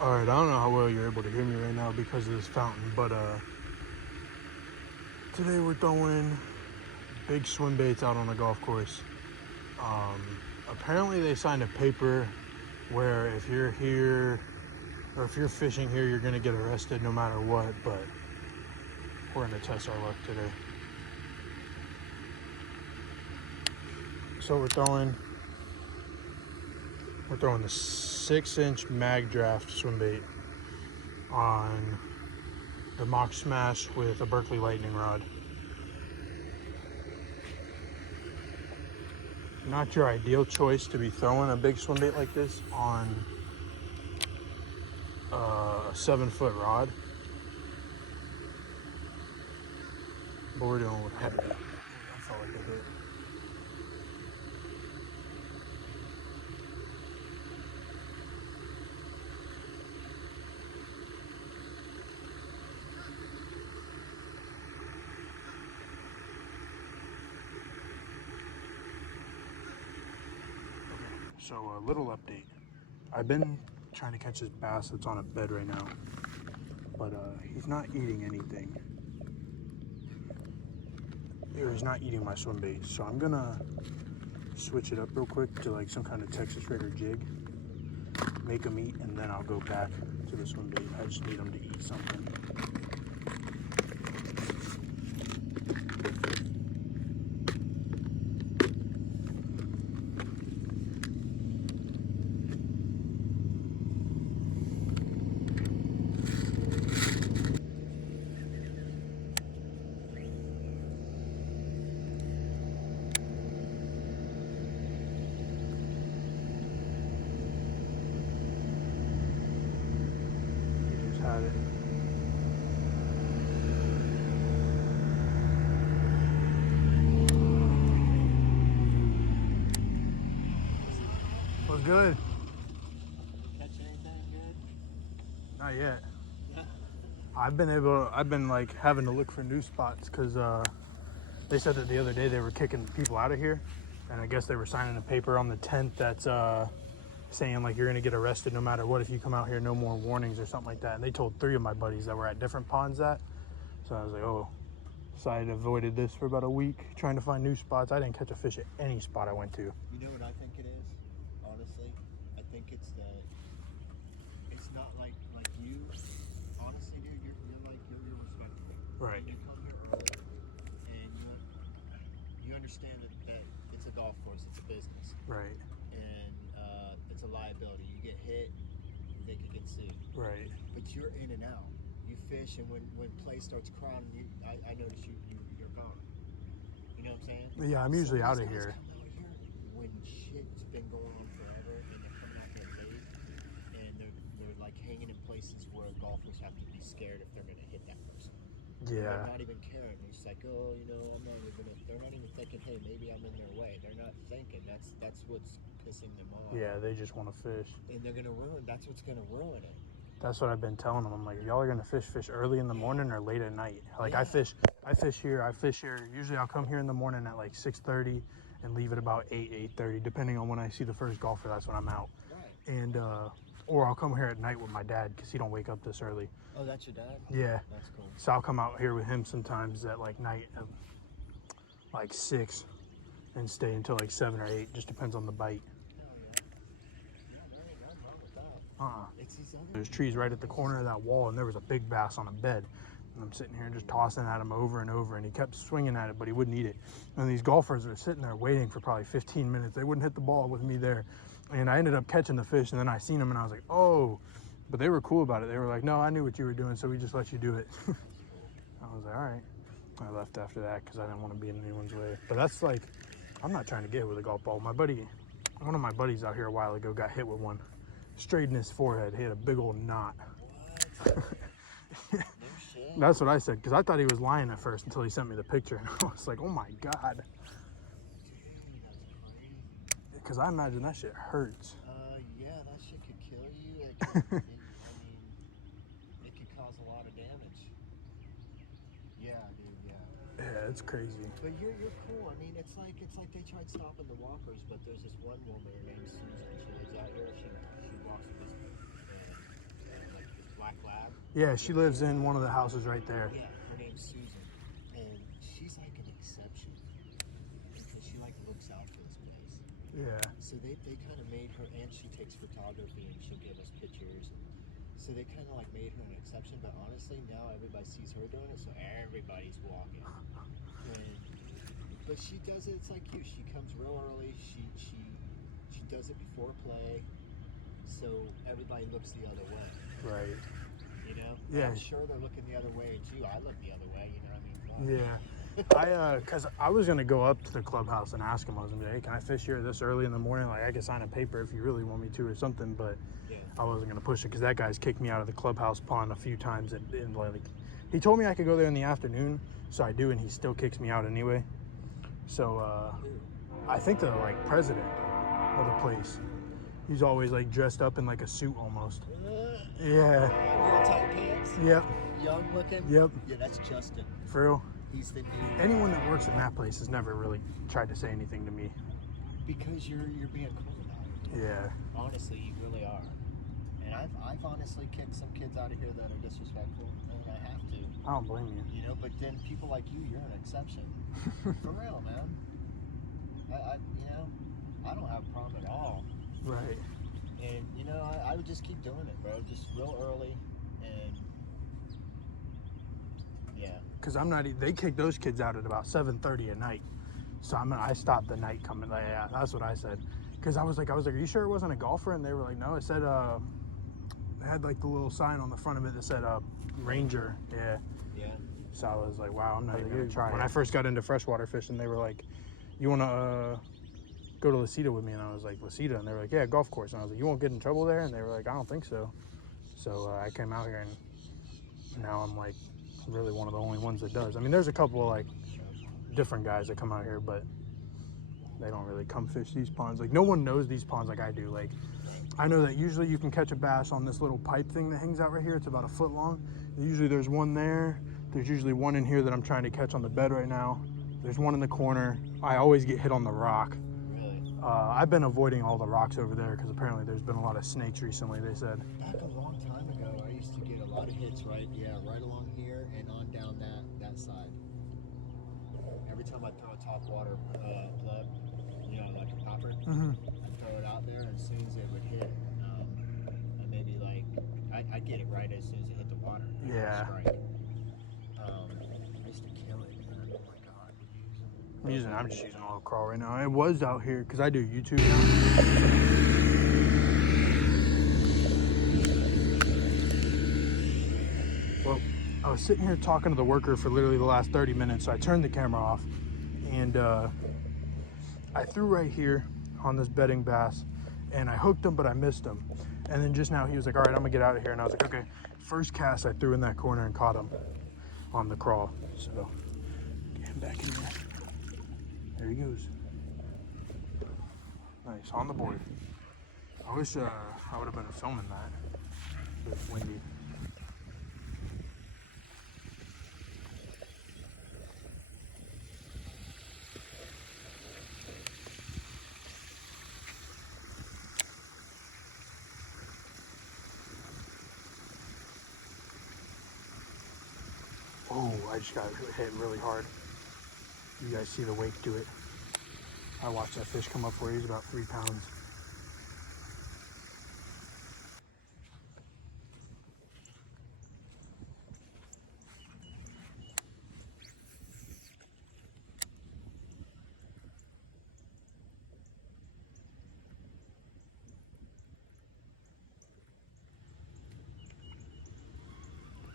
All right, I don't know how well you're able to hear me right now because of this fountain, but today we're throwing big swim baits out on the golf course. Apparently they signed a paper where if you're here or if you're fishing here, you're gonna get arrested no matter what, but we're gonna test our luck today. So we're throwing the 6-inch mag draft swim bait on the Mock Smash with a Berkeley Lightning rod. Not your ideal choice to be throwing a big swim bait like this on a 7-foot rod, but we're doing what I felt like I did. So a little update. I've been trying to catch this bass that's on a bed right now, but he's not eating anything. Or he's not eating my swim bait, so I'm gonna switch it up real quick to like some kind of Texas Rigger jig, make him eat, and then I'll go back to the swim bait. I just need him to eat something. Had it. Was good. Catch anything good? Not yet. I've been like having to look for new spots because they said that the other day they were kicking people out of here, and I guess they were signing a paper on the tent that's saying like you're gonna get arrested no matter what if you come out here, no more warnings or something like that. And they told 3 of my buddies that were at different ponds that. So I was like, oh. So I avoided this for about a week trying to find new spots. I didn't catch a fish at any spot I went to. You know what I think it is? Honestly, I think it's that it's not like you. Honestly, dude, you're respectful. Right. You come here early, and you understand that it's a golf course, it's a business, Right. and it's a liability. You get hit, they could get sued. Right. But you're in and out. You fish, and when play starts crying, I notice you're gone. You know what I'm saying? Yeah, I'm usually out of These guys here. come out here when shit's been going on forever, and they're coming out there late, and they're like hanging in places where golfers have to be scared if they're gonna hit that person. Yeah. They're not even caring. They're just like, oh, you know, I'm not even gonna. They're not even thinking, hey, maybe I'm in their way. They're not thinking. That's what's pissing them off. Yeah, they just want to fish. And they're gonna ruin. That's what's gonna ruin it. That's what I've been telling them. I'm like, if y'all are gonna fish early in the morning or late at night. Like Yeah. I fish here. Usually I'll come here in the morning at like 6:30 and leave at about 8:30, depending on when I see the first golfer. That's when I'm out. Right. And or I'll come here at night with my dad because he don't wake up this early. Oh, that's your dad? Yeah. That's cool. So I'll come out here with him sometimes at like night, like 6, and stay until like 7 or 8. Just depends on the bite. Hell yeah. Yeah, there ain't nothing wrong with that. It's these other. There's trees right at the corner of that wall, and there was a big bass on a bed. And I'm sitting here just tossing at him over and over, and he kept swinging at it, but he wouldn't eat it. And these golfers are sitting there waiting for probably 15 minutes. They wouldn't hit the ball with me there. And I ended up catching the fish, and then I seen him, and I was like, oh. But they were cool about it. They were like, no, I knew what you were doing, so we just let you do it. I was like, all right. I left after that because I didn't want to be in anyone's way. But that's like, I'm not trying to get hit with a golf ball. One of my buddies out here a while ago got hit with one. Straight in his forehead. He had a big old knot. What? No shit. That's what I said, because I thought he was lying at first until he sent me the picture. And I was like, oh my God. Dude, that's crazy. Because I imagine that shit hurts. Yeah, that shit could kill you. It could, it could cause a lot of damage. Yeah, dude, yeah. Yeah, it's crazy. But you're cool. I mean, it's like they tried stopping the walkers, but there's this one woman, her name's Susan. She lives out here. She walks with this Yeah, she lives in one of the houses right there. Yeah, her name's Susan, and she's like an exception because she like looks out for this place. Yeah. So they kind of made her, and she takes photography and she'll give us pictures. And so they kind of like made her an exception, but honestly now everybody sees her doing it, so everybody's walking. And, but she does it. It's like you. She comes real early. She does it before play, so everybody looks the other way. Right. You know? Yeah. I'm sure they're looking the other way too. I look the other way. You know what I mean? Yeah. Cause I was gonna go up to the clubhouse and ask him. I was gonna be like, hey, can I fish here this early in the morning? Like I can sign a paper if you really want me to or something. But Yeah. I wasn't gonna push it because that guy's kicked me out of the clubhouse pond a few times. And like, he told me I could go there in the afternoon, so I do, and he still kicks me out anyway. So I think the like president of the place. He's always like dressed up in like a suit almost. Yeah. Real tight pants. Yep. Young looking. Yep. Yeah, that's Justin. For real. He's the dude. Anyone that works in that place has never really tried to say anything to me. Because you're being cool about it. Yeah. Honestly, you really are. And I've honestly kicked some kids out of here that are disrespectful, and I have to. I don't blame you. You know, but then people like you're an exception. For real, man. I don't have a problem at all. Right. And I would just keep doing it, bro. Just real early, and yeah. Because they kicked those kids out at about 7:30 at night. So I stopped the night coming. Like, yeah, that's what I said. Because I was like, are you sure it wasn't a golfer? And they were like, no. It said it had like the little sign on the front of it that said Ranger. Yeah. Yeah. So I was like, wow, I'm not even gonna try. When I first got into freshwater fishing, they were like, you wanna go to Lasita with me? And I was like, Lasita? And they were like, yeah, golf course. And I was like, you won't get in trouble there? And they were like, I don't think so. So I came out here, and now I'm like really one of the only ones that does. I mean, there's a couple of like different guys that come out here, but they don't really come fish these ponds. Like no one knows these ponds like I do. Like I know that usually you can catch a bass on this little pipe thing that hangs out right here. It's about a foot long. Usually there's one there. There's usually one in here that I'm trying to catch on the bed right now. There's one in the corner. I always get hit on the rock. Really? I've been avoiding all the rocks over there because apparently there's been a lot of snakes recently, they said. Back a long time ago, I used to get a lot of hits right along here and on down that side. Every time I throw a top water plug, like a popper, I'd throw it out there, and as soon as it would hit, and maybe like I'd get it right as soon as it hit the water. Yeah. Strike. I used to kill it, and oh my god, I'm just using a little crawl right now. It was out here because I do YouTube now. Well, I was sitting here talking to the worker for literally the last 30 minutes, so I turned the camera off, and I threw right here on this bedding bass, and I hooked him, but I missed him. And then just now he was like, all right, I'm gonna get out of here. And I was like, okay. First cast I threw in that corner and caught him on the crawl. So get him back in there. There he goes. Nice, on the board. I wish I would have been filming that. It was windy. Oh, I just got hit really hard. You guys see the wake to it. I watched that fish come up for you. He's about 3 pounds.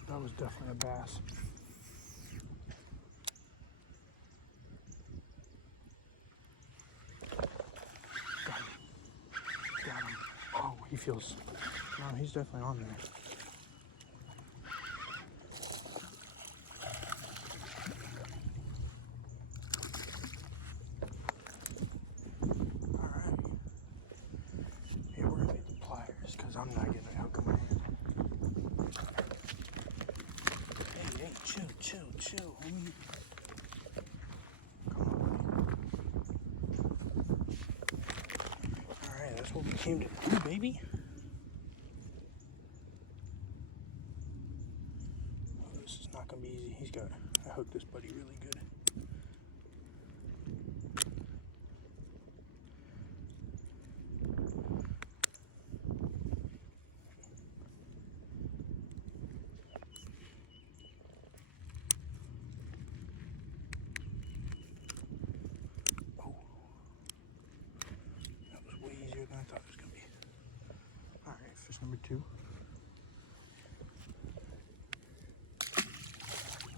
That was definitely a bass. Got him. Oh, he feels, no, he's definitely on there. All right. Hey, we're gonna need the pliers because I'm not getting a hook in my hand. Hey, chill, homie. Come on, buddy. Alright, that's what we came to do, baby. gonna be easy. I hooked this buddy really good. Oh, that was way easier than I thought it was gonna be. All right, fish number 2.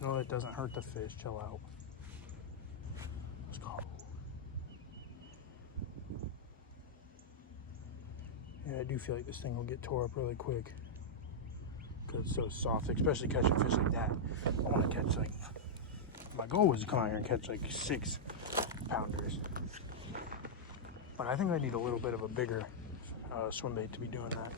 No, it doesn't hurt the fish. Chill out. Let's go. Yeah, I do feel like this thing will get tore up really quick because it's so soft, especially catching fish like that. I want to catch like, my goal was to come out here and catch like 6-pounders. But I think I need a little bit of a bigger swim bait to be doing that.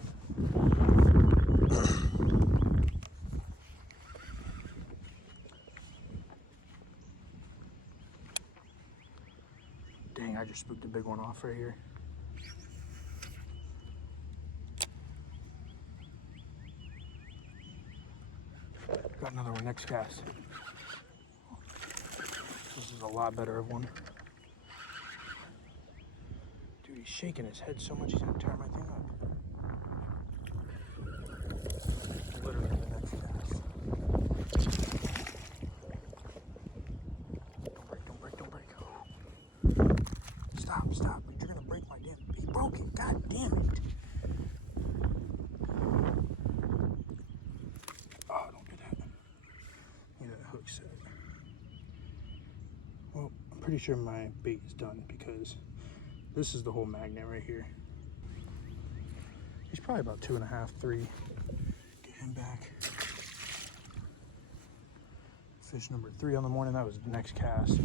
Dang, I just spooked a big one off right here. Got another one next cast. This is a lot better of one. Dude, he's shaking his head so much he's gonna tear my thing up. Literally the next cast. Don't break. Stop. You're gonna break my damn. He broke it. God damn it. Oh, don't do that. Yeah, that hook set. Well, I'm pretty sure my bait is done because this is the whole magnet right here. He's probably about 2.5, 3. Get him back. Fish number 3 on the morning. That was the next cast.